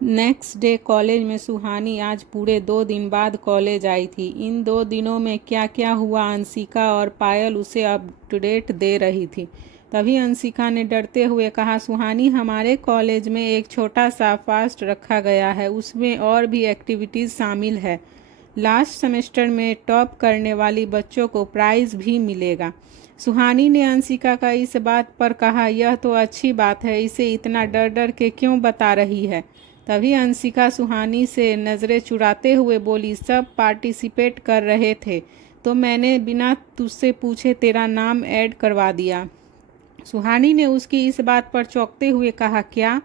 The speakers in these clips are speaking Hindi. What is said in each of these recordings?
नेक्स्ट डे कॉलेज में सुहानी आज पूरे 2 दिन बाद कॉलेज आई थी। इन 2 दिनों में क्या क्या हुआ अंशिका और पायल उसे अपडेट दे रही थी। तभी अंशिका ने डरते हुए कहा, सुहानी हमारे कॉलेज में एक छोटा सा फास्ट रखा गया है, उसमें और भी एक्टिविटीज़ शामिल है। लास्ट सेमेस्टर में टॉप करने वाली बच्चों को प्राइज़ भी मिलेगा। सुहानी ने अंशिका का इस बात पर कहा, यह तो अच्छी बात है, इसे इतना डर डर के क्यों बता रही है। तभी अंशिका सुहानी से नज़रें चुराते हुए बोली, सब पार्टिसिपेट कर रहे थे तो मैंने बिना तुझसे पूछे तेरा नाम ऐड करवा दिया। सुहानी ने उसकी इस बात पर चौंकते हुए कहा, क्या?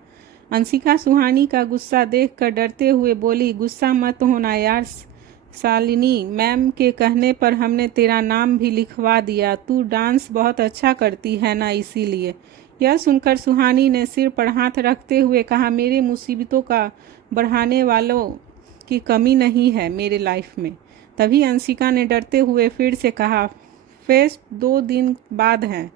अंशिका सुहानी का गुस्सा देखकर डरते हुए बोली, गुस्सा मत होना यार शालिनी, मैम के कहने पर हमने तेरा नाम भी लिखवा दिया। तू डांस बहुत अच्छा करती है ना, इसीलिए। यह सुनकर सुहानी ने सिर पर हाथ रखते हुए कहा, मेरे मुसीबतों का बढ़ाने वालों की कमी नहीं है मेरे लाइफ में। तभी अंशिका ने डरते हुए फिर से कहा, फेस्ट 2 दिन बाद है।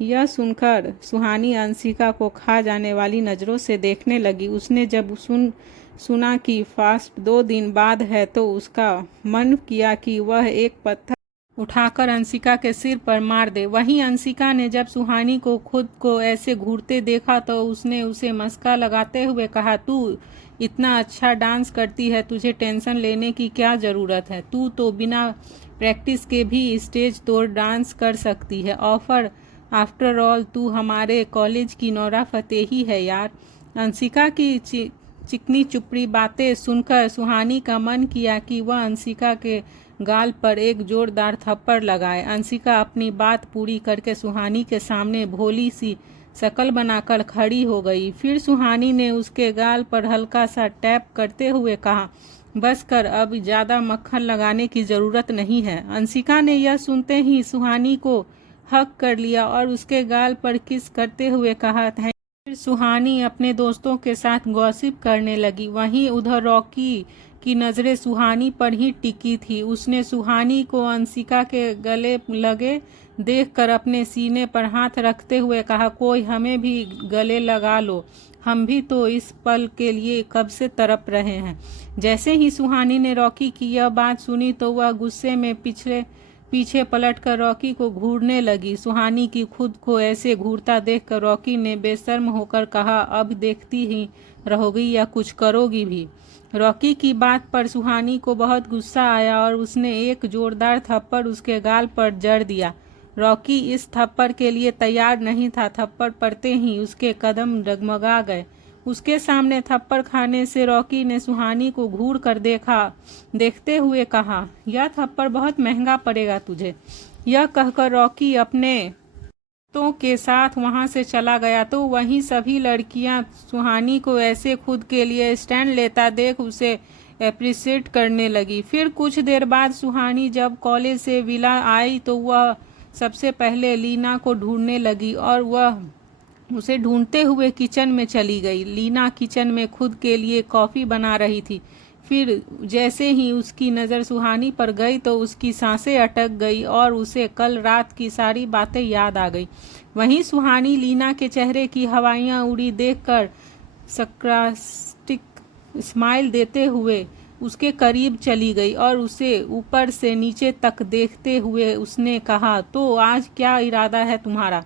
यह सुनकर सुहानी अंशिका को खा जाने वाली नज़रों से देखने लगी। उसने जब सुना कि फास्ट 2 दिन बाद है तो उसका मन किया कि वह एक पत्थर उठाकर अंशिका के सिर पर मार दे। वहीं अंशिका ने जब सुहानी को खुद को ऐसे घूरते देखा तो उसने उसे मस्का लगाते हुए कहा, तू इतना अच्छा डांस करती है, तुझे टेंशन लेने की क्या ज़रूरत है। तू तो बिना प्रैक्टिस के भी स्टेज तोड़ डांस कर सकती है। आफ्टर ऑल तू हमारे कॉलेज की नोरा फतेही है यार। अंशिका की चिकनी चुपड़ी बातें सुनकर सुहानी का मन किया कि वह अंशिका के गाल पर एक जोरदार थप्पड़ लगाए। अंशिका अपनी बात पूरी करके सुहानी के सामने भोली सी शक्ल बनाकर खड़ी हो गई। फिर सुहानी ने उसके गाल पर हल्का सा टैप करते हुए कहा, बस कर, अब ज़्यादा मक्खन लगाने की ज़रूरत नहीं है। अंशिका ने यह सुनते ही सुहानी को हक कर लिया और उसके गाल पर किस करते हुए कहा, थैंक। फिर सुहानी अपने दोस्तों के साथ गॉसिप करने लगी। वहीं उधर रॉकी की नज़रें सुहानी पर ही टिकी थी। उसने सुहानी को अंशिका के गले लगे देखकर अपने सीने पर हाथ रखते हुए कहा, कोई हमें भी गले लगा लो, हम भी तो इस पल के लिए कब से तड़प रहे हैं। जैसे ही सुहानी ने रॉकी की यह बात सुनी तो वह गुस्से में पीछे पलटकर रॉकी को घूरने लगी। सुहानी की खुद को ऐसे घूरता देखकर रॉकी ने बेशर्म होकर कहा, अब देखती ही रहोगी या कुछ करोगी भी। रॉकी की बात पर सुहानी को बहुत गुस्सा आया और उसने एक जोरदार थप्पड़ उसके गाल पर जड़ दिया। रॉकी इस थप्पड़ के लिए तैयार नहीं था। थप्पड़ पड़ते ही उसके कदम डगमगा गए। उसके सामने थप्पड़ खाने से रॉकी ने सुहानी को घूर कर देखते हुए कहा, यह थप्पड़ बहुत महंगा पड़ेगा तुझे। यह कहकर रॉकी अपने दोस्तों के साथ वहां से चला गया तो वहीं सभी लड़कियां सुहानी को ऐसे खुद के लिए स्टैंड लेता देख उसे अप्रिशिएट करने लगी। फिर कुछ देर बाद सुहानी जब कॉलेज से विला आई तो वह सबसे पहले लीना को ढूंढने लगी और वह उसे ढूंढते हुए किचन में चली गई। लीना किचन में खुद के लिए कॉफ़ी बना रही थी। फिर जैसे ही उसकी नज़र सुहानी पर गई तो उसकी सांसें अटक गई और उसे कल रात की सारी बातें याद आ गई। वहीं सुहानी लीना के चेहरे की हवाइयाँ उड़ी देखकर सरकास्टिक स्माइल देते हुए उसके करीब चली गई और उसे ऊपर से नीचे तक देखते हुए उसने कहा, तो आज क्या इरादा है तुम्हारा।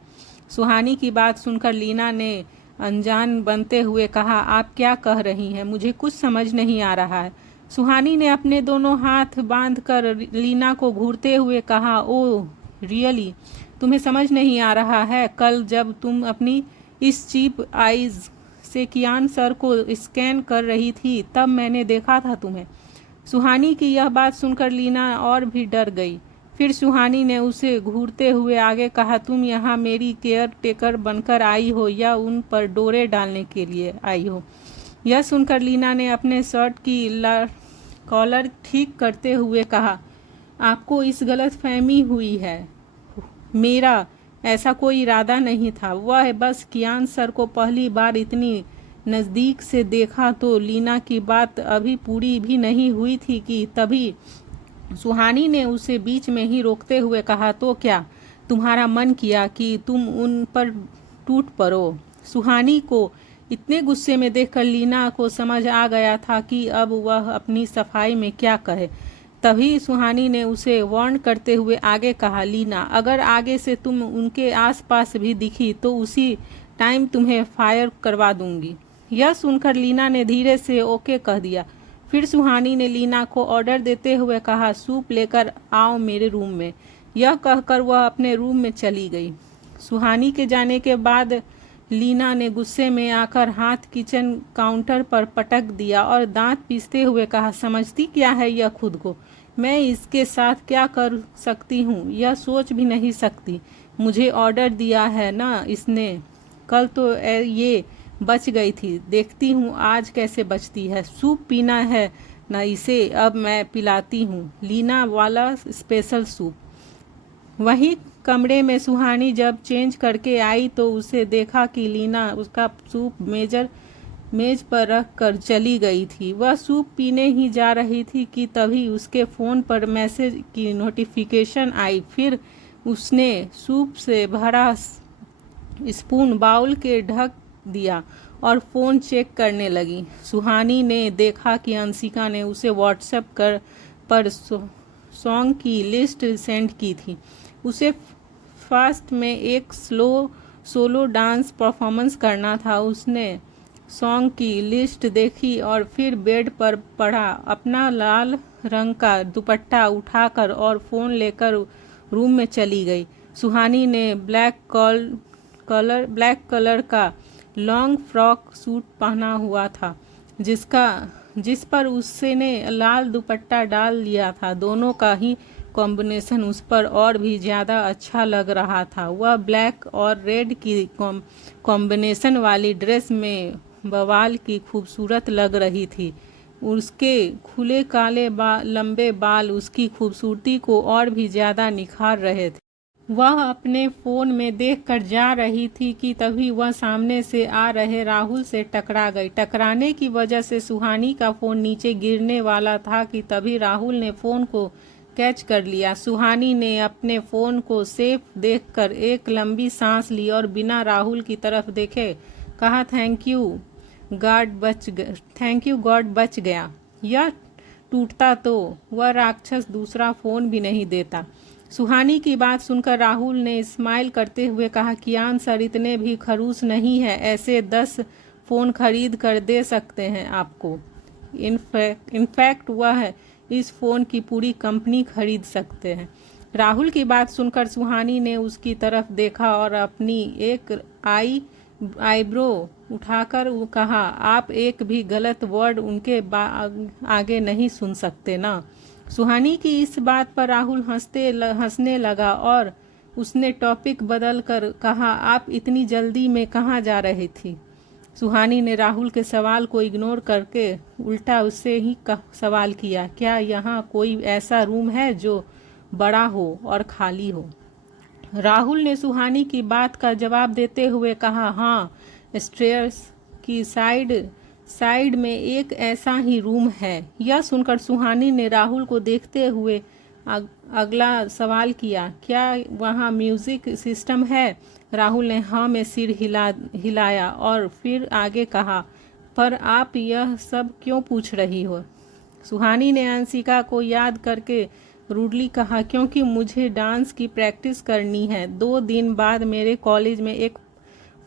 सुहानी की बात सुनकर लीना ने अनजान बनते हुए कहा, आप क्या कह रही हैं, मुझे कुछ समझ नहीं आ रहा है। सुहानी ने अपने दोनों हाथ बांधकर लीना को घूरते हुए कहा, ओह रियली, तुम्हें समझ नहीं आ रहा है। कल जब तुम अपनी इस चीप आइज से कियान सर को स्कैन कर रही थी तब मैंने देखा था तुम्हें। सुहानी की यह बात सुनकर लीना और भी डर गई। फिर सुहानी ने उसे घूरते हुए आगे कहा, तुम यहाँ मेरी केयर टेकर बनकर आई हो या उन पर डोरे डालने के लिए आई हो। यह सुनकर लीना ने अपने शर्ट की कॉलर ठीक करते हुए कहा, आपको इस गलत फहमी हुई है, मेरा ऐसा कोई इरादा नहीं था। वह बस कियान सर को पहली बार इतनी नज़दीक से देखा तो लीना की बात अभी पूरी भी नहीं हुई थी कि तभी सुहानी ने उसे बीच में ही रोकते हुए कहा, तो क्या तुम्हारा मन किया कि तुम उन पर टूट पड़ो। सुहानी को इतने गुस्से में देखकर लीना को समझ आ गया था कि अब वह अपनी सफाई में क्या कहे। तभी सुहानी ने उसे वार्न करते हुए आगे कहा, लीना, अगर आगे से तुम उनके आसपास भी दिखी तो उसी टाइम तुम्हें फायर करवा दूंगी। यह सुनकर लीना ने धीरे से ओके कह दिया। फिर सुहानी ने लीना को ऑर्डर देते हुए कहा, सूप लेकर आओ मेरे रूम में। यह कहकर वह अपने रूम में चली गई। सुहानी के जाने के बाद लीना ने गुस्से में आकर हाथ किचन काउंटर पर पटक दिया और दांत पीसते हुए कहा, समझती क्या है यह खुद को? मैं इसके साथ क्या कर सकती हूँ यह सोच भी नहीं सकती। मुझे ऑर्डर दिया है ना इसने, कल तो ये बच गई थी, देखती हूँ आज कैसे बचती है। सूप पीना है ना इसे, अब मैं पिलाती हूँ, लीना वाला स्पेशल सूप। वहीं कमरे में सुहानी जब चेंज करके आई तो उसे देखा कि लीना उसका सूप मेज पर रख कर चली गई थी। वह सूप पीने ही जा रही थी कि तभी उसके फ़ोन पर मैसेज की नोटिफिकेशन आई। फिर उसने सूप से भरा स्पून बाउल के ढक दिया और फ़ोन चेक करने लगी। सुहानी ने देखा कि अंशिका ने उसे व्हाट्सएप पर सॉन्ग की लिस्ट सेंड की थी। उसे फास्ट में एक सोलो डांस परफॉर्मेंस करना था। उसने सॉन्ग की लिस्ट देखी और फिर बेड पर पड़ा अपना लाल रंग का दुपट्टा उठाकर और फ़ोन लेकर रूम में चली गई। सुहानी ने ब्लैक कलर का लॉन्ग फ्रॉक सूट पहना हुआ था जिस पर उसने लाल दुपट्टा डाल लिया था। दोनों का ही कॉम्बिनेशन उस पर और भी ज़्यादा अच्छा लग रहा था। वह ब्लैक और रेड की कॉम्बिनेशन वाली ड्रेस में बवाल की खूबसूरत लग रही थी। उसके खुले काले लंबे बाल उसकी खूबसूरती को और भी ज़्यादा निखार रहे थे। वह अपने फ़ोन में देखकर जा रही थी कि तभी वह सामने से आ रहे राहुल से टकरा गई। टकराने की वजह से सुहानी का फ़ोन नीचे गिरने वाला था कि तभी राहुल ने फ़ोन को कैच कर लिया। सुहानी ने अपने फ़ोन को सेफ देखकर एक लंबी सांस ली और बिना राहुल की तरफ देखे कहा, थैंक यू गॉड बच गया। यह टूटता तो वह राक्षस दूसरा फ़ोन भी नहीं देता। सुहानी की बात सुनकर राहुल ने स्माइल करते हुए कहा, कियान सर इतने भी खरूस नहीं है, ऐसे 10 फ़ोन खरीद कर दे सकते हैं आपको। इनफैक्ट वह इस फ़ोन की पूरी कंपनी खरीद सकते हैं। राहुल की बात सुनकर सुहानी ने उसकी तरफ देखा और अपनी एक आईब्रो उठाकर कहा, आप एक भी गलत वर्ड उनके आगे नहीं सुन सकते ना। सुहानी की इस बात पर राहुल हंसने लगा और उसने टॉपिक बदल कर कहा, आप इतनी जल्दी में कहाँ जा रही थी? सुहानी ने राहुल के सवाल को इग्नोर करके उल्टा उससे ही सवाल किया, क्या यहाँ कोई ऐसा रूम है जो बड़ा हो और खाली हो? राहुल ने सुहानी की बात का जवाब देते हुए कहा, हाँ, स्टेयर्स की साइड में एक ऐसा ही रूम है। यह सुनकर सुहानी ने राहुल को देखते हुए अगला सवाल किया, क्या वहाँ म्यूजिक सिस्टम है? राहुल ने हाँ में सिर हिलाया और फिर आगे कहा, पर आप यह सब क्यों पूछ रही हो? सुहानी ने अंशिका को याद करके रूडली कहा, क्योंकि मुझे डांस की प्रैक्टिस करनी है। 2 दिन बाद मेरे कॉलेज में एक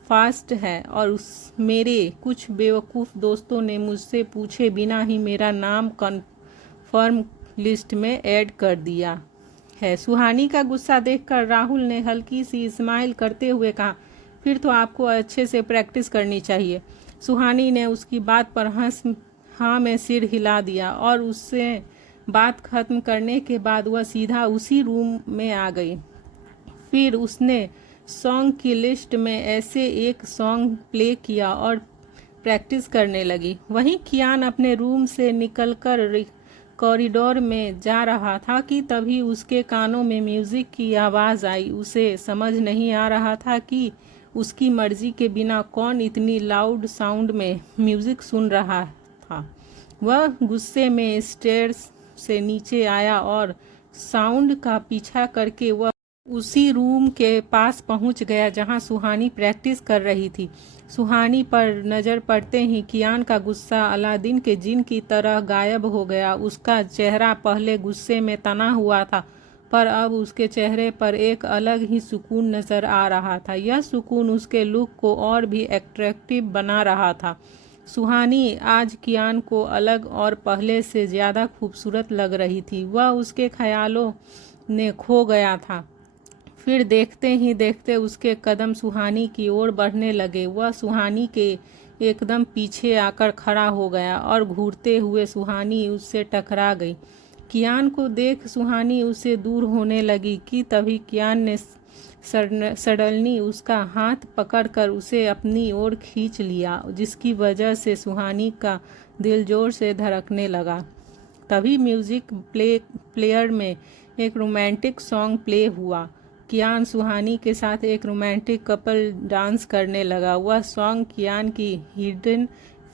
फास्ट है और मेरे कुछ बेवकूफ़ दोस्तों ने मुझसे पूछे बिना ही मेरा नाम कन्फर्म लिस्ट में ऐड कर दिया है। सुहानी का गुस्सा देखकर राहुल ने हल्की सी स्माइल करते हुए कहा, फिर तो आपको अच्छे से प्रैक्टिस करनी चाहिए। सुहानी ने उसकी बात पर हाँ में सिर हिला दिया और उससे बात खत्म करने के बाद वह सीधा उसी रूम में आ गई। फिर उसने सॉन्ग की लिस्ट में ऐसे एक सॉन्ग प्ले किया और प्रैक्टिस करने लगी। वहीं कियान अपने रूम से निकलकर कॉरिडोर में जा रहा था कि तभी उसके कानों में म्यूज़िक की आवाज़ आई। उसे समझ नहीं आ रहा था कि उसकी मर्जी के बिना कौन इतनी लाउड साउंड में म्यूज़िक सुन रहा था। वह गुस्से में स्टेयर्स से नीचे आया और साउंड का पीछा करके वह उसी रूम के पास पहुंच गया जहां सुहानी प्रैक्टिस कर रही थी। सुहानी पर नज़र पड़ते ही कियान का गुस्सा अलादीन के जिन की तरह गायब हो गया। उसका चेहरा पहले गुस्से में तना हुआ था, पर अब उसके चेहरे पर एक अलग ही सुकून नज़र आ रहा था। यह सुकून उसके लुक को और भी अट्रैक्टिव बना रहा था। सुहानी आज कियान को अलग और पहले से ज़्यादा खूबसूरत लग रही थी। वह उसके ख्यालों में खो गया था। फिर देखते ही देखते उसके कदम सुहानी की ओर बढ़ने लगे। वह सुहानी के एकदम पीछे आकर खड़ा हो गया और घूरते हुए सुहानी उससे टकरा गई। कियान को देख सुहानी उससे दूर होने लगी कि तभी कियान ने सडनली उसका हाथ पकड़कर उसे अपनी ओर खींच लिया, जिसकी वजह से सुहानी का दिल जोर से धड़कने लगा। तभी म्यूजिक प्लेयर में एक रोमांटिक सॉन्ग प्ले हुआ। कियान सुहानी के साथ एक रोमांटिक कपल डांस करने लगा। वह सॉन्ग कियान की हिडन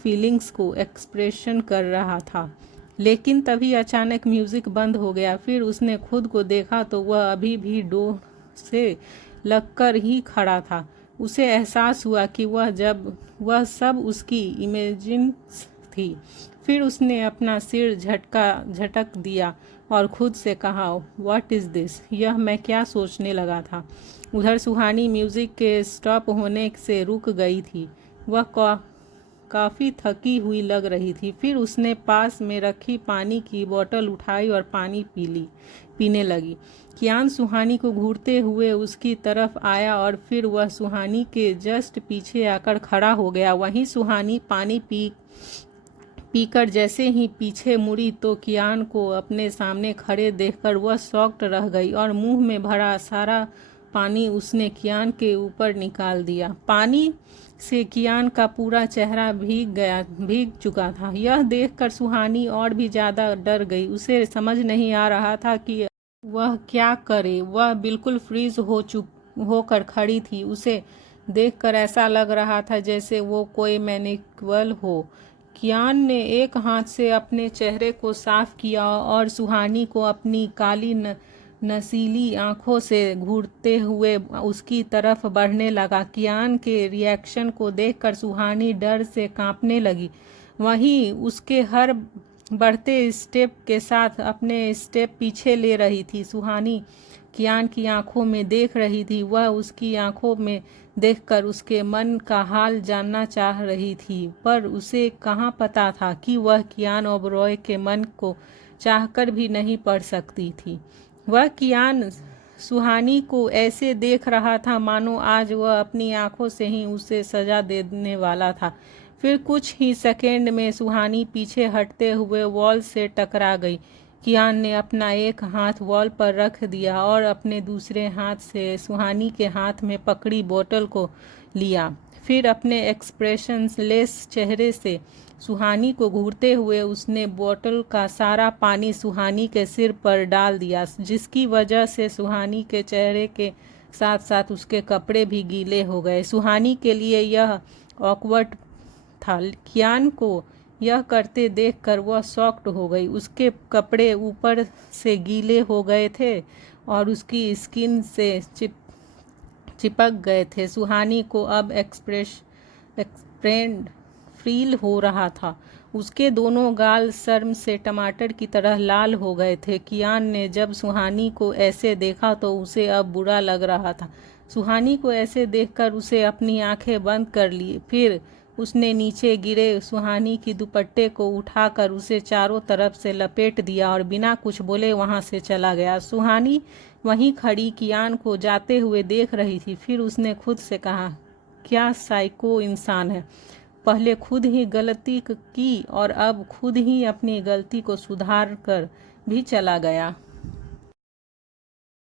फीलिंग्स को एक्सप्रेशन कर रहा था। लेकिन तभी अचानक म्यूजिक बंद हो गया। फिर उसने खुद को देखा तो वह अभी भी डोर से लगकर ही खड़ा था। उसे एहसास हुआ कि वह सब उसकी इमेजिन्स थी। फिर उसने अपना सिर झटक दिया और खुद से कहा, व्हाट इज़ दिस? यह मैं क्या सोचने लगा था। उधर सुहानी म्यूज़िक के स्टॉप होने से रुक गई थी। वह काफ़ी थकी हुई लग रही थी। फिर उसने पास में रखी पानी की बोतल उठाई और पानी पीने लगी। कियान सुहानी को घूरते हुए उसकी तरफ आया और फिर वह सुहानी के जस्ट पीछे आकर खड़ा हो गया। वहीं सुहानी पानी पीकर जैसे ही पीछे मुड़ी तो कियान को अपने सामने खड़े देखकर वह शॉक्ड रह गई और मुंह में भरा सारा पानी उसने कियान के ऊपर निकाल दिया। पानी से कियान का पूरा चेहरा भीग चुका था। यह देखकर सुहानी और भी ज़्यादा डर गई। उसे समझ नहीं आ रहा था कि वह क्या करे। वह बिल्कुल फ्रीज होकर खड़ी थी। उसे देखकर ऐसा लग रहा था जैसे वो कोई मैनिक्वल हो। कियान ने एक हाथ से अपने चेहरे को साफ किया और सुहानी को अपनी काली नसीली आंखों से घूरते हुए उसकी तरफ बढ़ने लगा। कियान के रिएक्शन को देखकर सुहानी डर से कांपने लगी। वहीं उसके हर बढ़ते स्टेप के साथ अपने स्टेप पीछे ले रही थी। सुहानी कियान की आंखों में देख रही थी। वह उसकी आंखों में देखकर उसके मन का हाल जानना चाह रही थी, पर उसे कहाँ पता था कि वह कियान ओबरॉय के मन को चाहकर भी नहीं पढ़ सकती थी। वह कियान सुहानी को ऐसे देख रहा था मानो आज वह अपनी आंखों से ही उसे सजा देने वाला था। फिर कुछ ही सेकेंड में सुहानी पीछे हटते हुए वॉल से टकरा गई। कियान ने अपना एक हाथ वॉल पर रख दिया और अपने दूसरे हाथ से सुहानी के हाथ में पकड़ी बोतल को लिया। फिर अपने एक्सप्रेशनलेस चेहरे से सुहानी को घूरते हुए उसने बोतल का सारा पानी सुहानी के सिर पर डाल दिया, जिसकी वजह से सुहानी के चेहरे के साथ साथ उसके कपड़े भी गीले हो गए। सुहानी के लिए यह ऑकवर्ड था। कियान को यह करते देखकर वह शॉक्ड हो गई। उसके कपड़े ऊपर से गीले हो गए थे और उसकी स्किन से चिपक गए थे। सुहानी को अब एक्सप्रेंड फील हो रहा था। उसके दोनों गाल शर्म से टमाटर की तरह लाल हो गए थे। कियान ने जब सुहानी को ऐसे देखा तो उसे अब बुरा लग रहा था। सुहानी को ऐसे देखकर उसे अपनी आंखें बंद कर ली। फिर उसने नीचे गिरे सुहानी की दुपट्टे को उठाकर उसे चारों तरफ से लपेट दिया और बिना कुछ बोले वहां से चला गया। सुहानी वहीं खड़ी कियान को जाते हुए देख रही थी। फिर उसने खुद से कहा, क्या साइको इंसान है। पहले खुद ही गलती की और अब खुद ही अपनी गलती को सुधार कर भी चला गया।